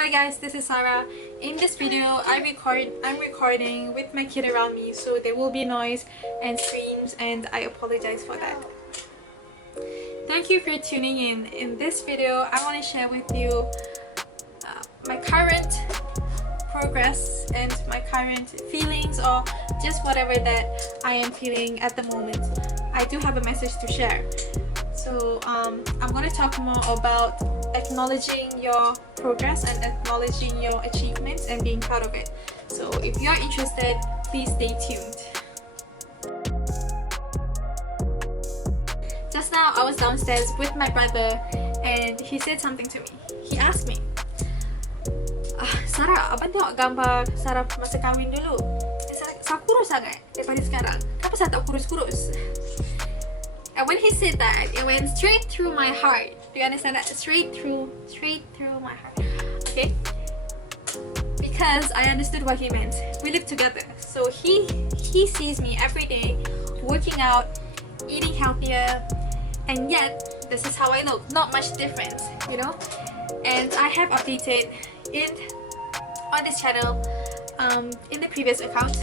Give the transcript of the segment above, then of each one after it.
Hi guys, this is Sarah. In this video, I'm recording with my kid around me, so there will be noise and screams, and I apologize for that. Thank you for tuning in. In this video, I want to share with you my current progress and my current feelings, or just whatever that I am feeling at the moment. I do have a message to share. So I'm going to talk more about acknowledging your progress and acknowledging your achievements and being proud of it. So if you are interested, please stay tuned. Just now I was downstairs with my brother and he said something to me. He asked me, Sarah, abang tengok gambar Sarah masa kahwin dulu. Sarah kurus sangat daripada sekarang. Kenapa Sarah tak kurus-kurus? And when he said that, it went straight through my heart. Do you understand that? Straight through my heart. Okay? Because I understood what he meant. We live together. So he sees me every day working out, eating healthier, and yet this is how I look. Not much difference, you know? And I have updated on this channel in the previous account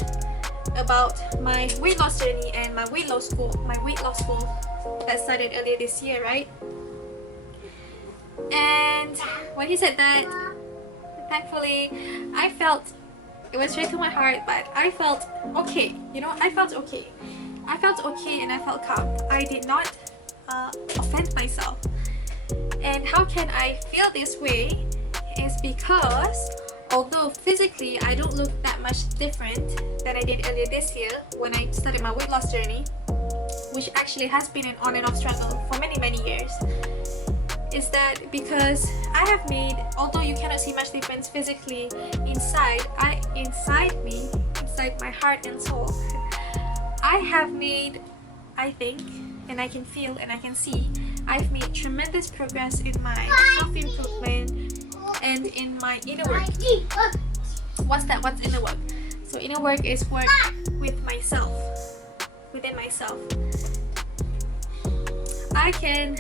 about my weight loss journey and my weight loss goal that started earlier this year, right? And when he said that, thankfully I felt it went straight to my heart, but I felt okay, you know. I felt okay and I felt calm. I did not offend myself. And how can I feel this way is because although physically I don't look that much different than I did earlier this year when I started my weight loss journey, which actually has been an on and off struggle for many years, is that because I have made, although you cannot see much difference physically, inside my heart and soul, I have made, I think, and I can feel and I can see, I've made tremendous progress in my self-improvement and in my inner work. What's that? What's inner work? So inner work is work with myself, within myself. I can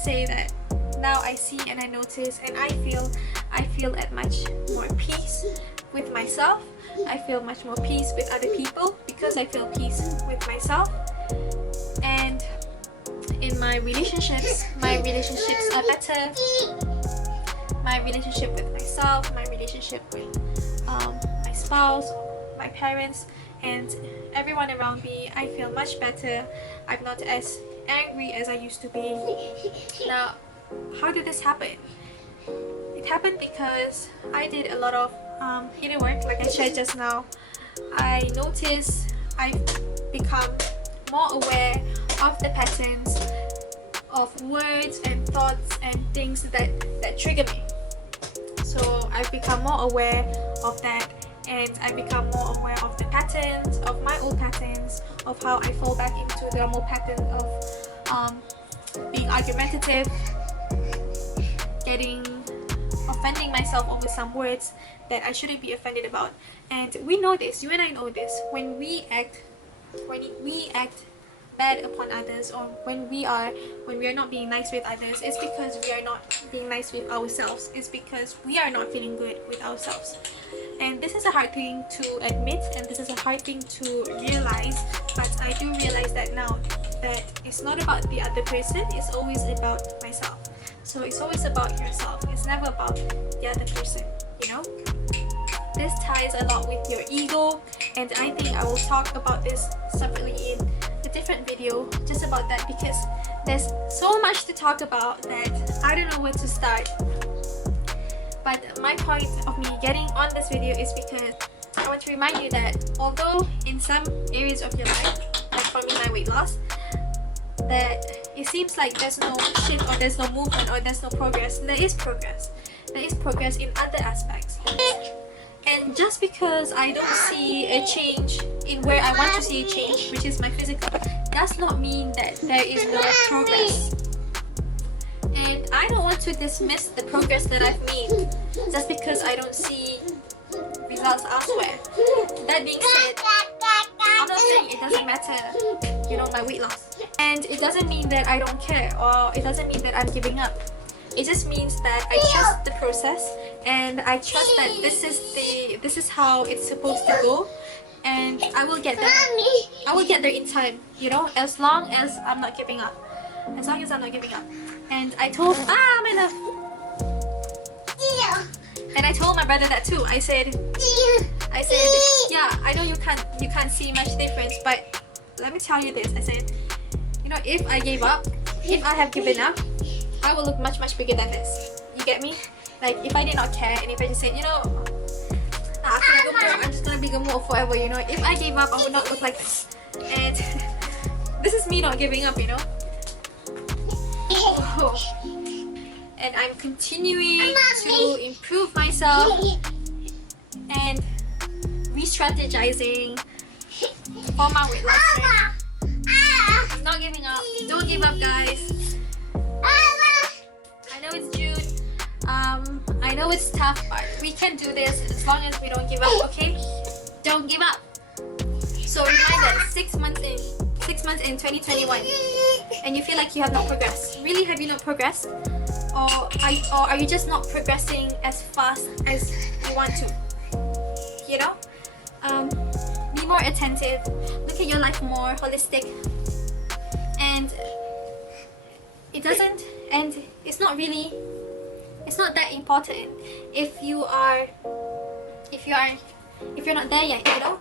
say that now I see and I notice and I feel at much more peace with myself. I feel much more peace with other people because I feel peace with myself. And in my relationships are better. My relationship with myself, my relationship with my spouse, my parents, and everyone around me, I feel much better. I'm not as angry as I used to be. Now, how did this happen? It happened because I did a lot of inner work, like I shared just now. I noticed I've become more aware of the patterns of words and thoughts and things that trigger me. So I've become more aware of that, and I become more aware of the patterns, of my old patterns, of how I fall back into the normal pattern of being argumentative, offending myself over some words that I shouldn't be offended about. And we know this, you and I know this, when we act bad upon others, or when we are not being nice with others, it's because we are not being nice with ourselves. It's because we are not feeling good with ourselves. And this is a hard thing to admit, and this is a hard thing to realize, but I do realize that now, that it's not about the other person, it's always about myself. So it's always about yourself, it's never about the other person, you know. This ties a lot with your ego, and I think I will talk about this separately in a different video just about that, because there's so much to talk about that I don't know where to start. But my point of me getting on this video is because I want to remind you that although in some areas of your life, like for me my weight loss, that it seems like there's no shift or there's no movement or there's no progress, there is progress. There is progress in other aspects. And just because I don't see a change in where I want to see a change, which is my physical, does not mean that there is no progress. And I don't want to dismiss the progress that I've made just because I don't see results elsewhere. That being said, I'm not saying it doesn't matter, you know, my weight loss. And it doesn't mean that I don't care, or it doesn't mean that I'm giving up. It just means that I trust the process, and I trust that this is how it's supposed to go, and I will get there. I will get there in time, you know, as long as I'm not giving up. As long as I'm not giving up. And I told my love. And I told my brother that too. I said, yeah, I know you can't see much difference, but let me tell you this. I said, you know, if I gave up, if I have given up, I will look much bigger than this. You get me? Like, if I did not care, and if I just said, you know, I'm just gonna be gemuk forever, you know, if I gave up, I would not look like this. And this is me not giving up, you know. And I'm continuing to improve myself and re-strategizing for my weight loss journey. I'm not giving up. Don't give up, guys. I know it's June. I know it's tough, but we can do this as long as we don't give up, okay? Don't give up. So reminder, 6 months in 2021, and you feel like you have not progressed. Really, have you not progressed? Or are you just not progressing as fast as you want to? You know? Be more attentive. Look at your life more holistic. And it's not that important if you're not there yet, you know?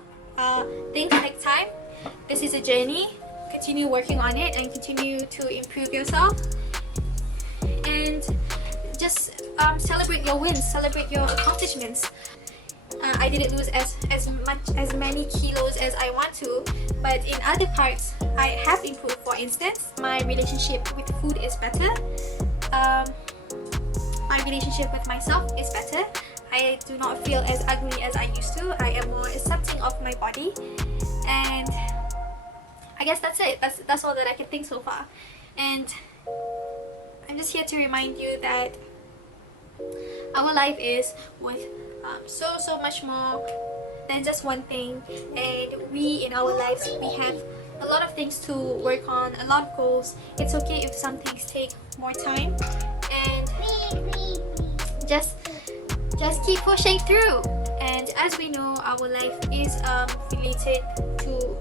Things take time. This is a journey. Continue working on it and continue to improve yourself. And just celebrate your wins, celebrate your accomplishments. I didn't lose as many kilos as I want to, but in other parts I have improved. For instance, my relationship with food is better. My relationship with myself is better. I do not feel as ugly as I used to. I am more accepting of my body, and I guess that's it. That's all that I can think so far. And I'm just here to remind you that our life is worth so much more than just one thing, and we in our lives, we have a lot of things to work on, a lot of goals. It's okay if some things take more time, and just keep pushing through. And as we know, our life is related to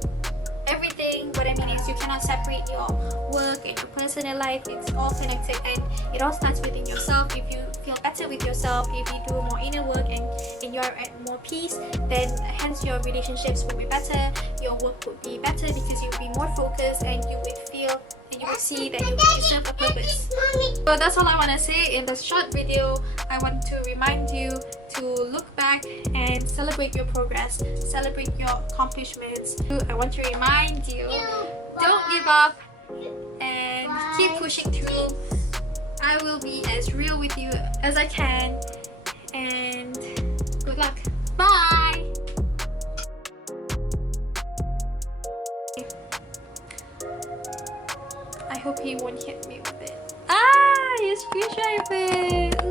everything. What I mean is, you cannot separate your work and your personal life. It's all connected, and it all starts within yourself. If you feel better with yourself, if you do more inner work and you're at more peace, then hence your relationships will be better, your work would be better, because you'll be more focused, and you would feel and you will see that you serve a purpose. So that's all I want to say in this short video. I want to remind you to look back and celebrate your progress, celebrate your accomplishments. I want to remind you, don't give up and keep pushing through. I will be as real with you as I can, and good luck. Bye! I hope he won't hit me with it. You screenshot it!